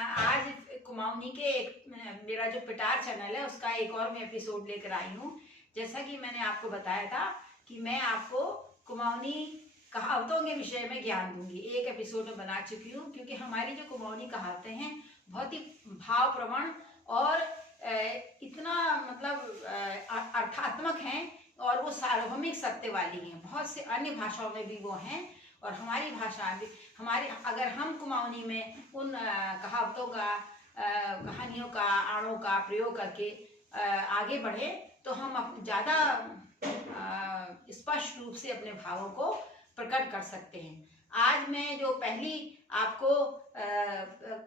आज कुमाऊनी के मेरा जो पिटार चैनल है उसका एक और मैं एपिसोड लेकर आई हूँ। जैसा कि मैंने आपको बताया था कि मैं आपको कुमाऊनी कहावतों के विषय में ज्ञान दूंगी। एक एपिसोड में बना चुकी हूँ, क्योंकि हमारी जो कुमाऊनी कहावतें हैं बहुत ही भावप्रवण और इतना मतलब अर्थात्मक हैं और वो सार्वभौमिक सत्य वाली हैं। बहुत से अन्य भाषाओं में भी वो हैं और हमारी भाषा भी हमारे, अगर हम कुमाऊनी में उन कहावतों का कहानियों का आड़ों का प्रयोग करके आगे बढ़े तो हम ज़्यादा स्पष्ट रूप से अपने भावों को प्रकट कर सकते हैं। आज मैं जो पहली आपको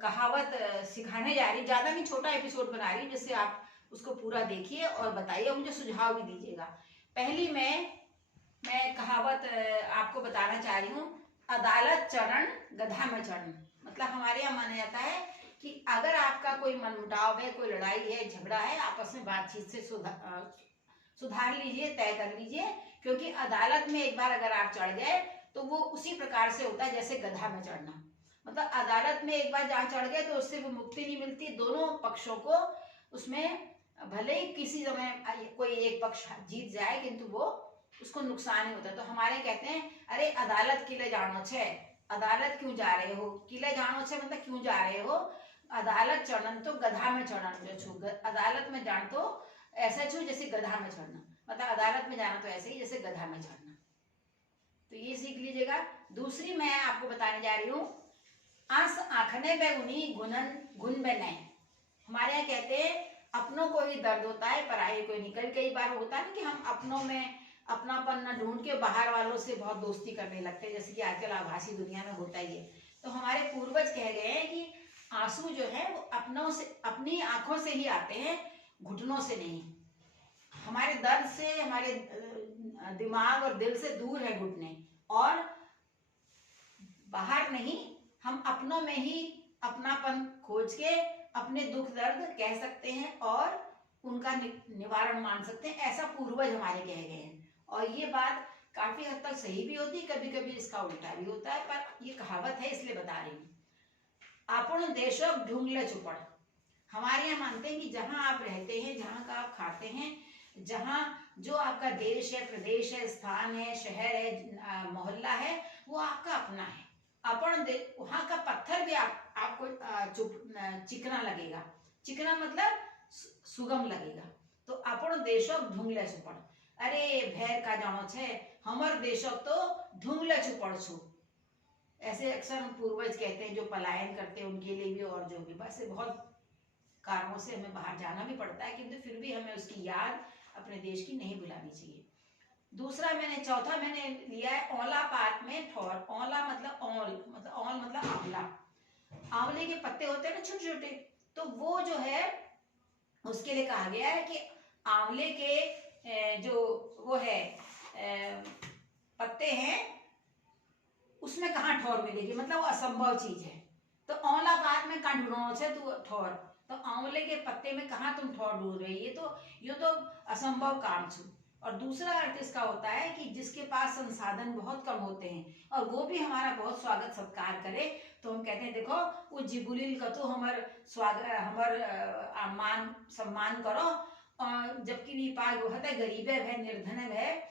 कहावत सिखाने जा रही, ज़्यादा नहीं, छोटा एपिसोड बना रही, जिससे आप उसको पूरा देखिए और बताइए और मुझे सुझाव भी दीजिएगा। पहली मैं कहावत आपको बताना चाह रही हूँ, अदालत चरण गधा में चढ़न। मतलब हमारे यहाँ माना जाता है कि अगर आपका कोई मनमुटाव है, कोई लड़ाई है, झगड़ा है, आपस में बातचीत से सुधार लीजिए, तय कर लीजिए, क्योंकि अदालत में एक बार अगर आप चढ़ गए तो वो उसी प्रकार से होता है जैसे गधा में चढ़ना। मतलब अदालत में एक बार जहाँ चढ़ गए तो उससे वो मुक्ति नहीं मिलती। दोनों पक्षों को उसमें भले ही किसी समय कोई एक पक्ष जीत जाए किंतु वो उसको नुकसान ही होता है। तो हमारे कहते हैं, अरे अदालत किले जानो छे, अदालत क्यों जा रहे हो, किले जानो छे मतलब क्यों जा रहे हो, अदालत चढ़न तो गधा में चढ़न जो छू, अदालत में जान तो ऐसा छू जैसे गधा में चढ़ना। मतलब अदालत में जाना तो ऐसे ही जैसे गधा में चढ़ना। तो ये सीख लीजिएगा। दूसरी मैं आपको बताने जा रही हूँ, आंस आंखने पे उन्हीं गुणन गुण में नहीं। हमारे यहाँ कहते हैं अपनों को ही दर्द होता है, पराये को नहीं। कई बार होता है ना कि हम अपनों में अपनापन न ढूंढ के बाहर वालों से बहुत दोस्ती करने लगते हैं, जैसे कि आजकल आभासी दुनिया में होता ही है। तो हमारे पूर्वज कह गए हैं कि आंसू जो है वो अपनों से, अपनी आंखों से ही आते हैं, घुटनों से नहीं। हमारे दर्द से, हमारे दिमाग और दिल से दूर है घुटने, और बाहर नहीं, हम अपनों में ही अपनापन खोज के अपने दुख दर्द कह सकते हैं और उनका निवारण मान सकते हैं। ऐसा पूर्वज हमारे कह गए हैं और ये बात काफी हद तक सही भी होती है, कभी कभी इसका उल्टा भी होता है, पर ये कहावत है इसलिए बता रही हूँ। आपण देशो ढूंढले चुपड़। हमारे यहाँ मानते हैं कि जहाँ आप रहते हैं, जहाँ का आप खाते हैं, जहाँ जो आपका देश है, प्रदेश है, स्थान है, शहर है, मोहल्ला है, वो आपका अपना है। अपन वहाँ का पत्थर भी आपको चिकना लगेगा। चिकना मतलब सुगम लगेगा। तो अपन देशो ढूंढले चुपड़, अरे भैर का जानो छे, हमर देशो तो ढूंढले चुपड़ छू। ऐसे अक्सर हम पूर्वज कहते हैं जो पलायन करते हैं उनके लिए भी, और जो भी बस बहुत कारणों से हमें बाहर जाना भी पड़ता है, किंतु फिर भी हमें उसकी याद अपने देश की नहीं भुलानी चाहिए। दूसरा चौथा मैंने लिया है, औला पात में ठौर। औला मतलब औल मतलब आंवला। आंवले के पत्ते होते हैं ना छोटे छोटे, तो वो जो है उसके लिए कहा गया है कि आंवले के जो वो है पत्ते हैं उसमें कहाँ ठौर मिलेगी, मतलब वो असंभव चीज है। तो औला पात में कहाँ ढूंढो छे तू ठौर, तो आंवले के पत्ते में कहाँ तुम ठौर ढूंढ रही है, ये तो असंभव काम छू। और दूसरा अर्थ इसका होता है कि जिसके पास संसाधन बहुत कम होते हैं और वो भी हमारा बहुत स्वागत सत्कार करे, तो हम कहते हैं देखो वो जिबुलिल कतु हमर स्वागत, हमर मान सम्मान करो। जबकि भी पाग होता है गरीबे भय निर्धन भय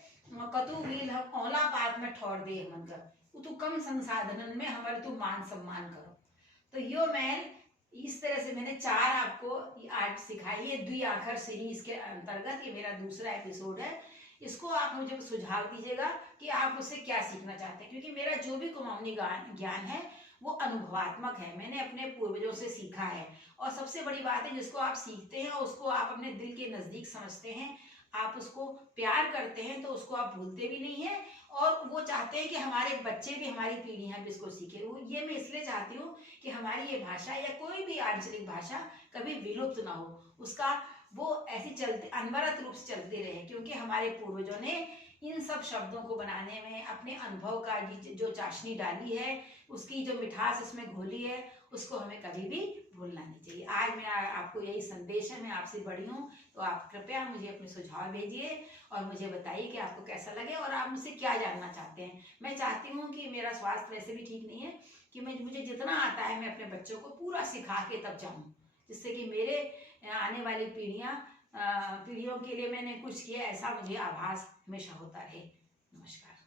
कतु वील हम औला पात में ठौर दे हमन कर, तू कम संसाधनन में हमारे तू मान सम्मान करो। तो यो मैं इस तरह से मैंने 4 आपको आर्ट सिखाई है द्वि आखर सीरीज के अंतर्गत। ये मेरा दूसरा एपिसोड है। इसको आप मुझे सुझाव दीजिएगा कि आप उससे क्या सीखना चाहते हैं, क्योंकि मेरा जो भी कुमाऊनी ज्ञान है वो अनुभवात्मक है, मैंने अपने पूर्वजों से सीखा है। और सबसे बड़ी बात है, जिसको आप सीखते हैं उसको आप अपने दिल के नजदीक समझते हैं, आप उसको प्यार करते हैं, तो उसको आप भूलते भी नहीं है। और वो चाहते हैं कि हमारे बच्चे भी, हमारी पीढ़ियां भी इसको सीखे। वो ये मैं इसलिए चाहती हूँ कि हमारी ये भाषा या कोई भी आंचलिक भाषा कभी विलुप्त ना हो, उसका वो ऐसी चलते अनवरत रूप से चलते रहे, क्योंकि हमारे पूर्वजों ने इन सब शब्दों को बनाने में अपने अनुभव का जो चाशनी डाली है, उसकी जो मिठास इसमें घोली है, उसको हमें कभी भी भूलना नहीं चाहिए। आज मेरा आपको यही संदेश है। मैं आपसे बड़ी हूँ, तो आप कृपया मुझे अपने सुझाव भेजिए और मुझे बताइए कि आपको कैसा लगे और आप मुझसे क्या जानना चाहते हैं। मैं चाहती हूँ कि मेरा स्वास्थ्य वैसे भी ठीक नहीं है, कि मुझे जितना आता है मैं अपने बच्चों को पूरा सिखा के तब जाऊँ, जिससे कि मेरे आने वाली पीढ़ियों के लिए मैंने कुछ किया ऐसा मुझे आभास हमेशा होता रहे। नमस्कार।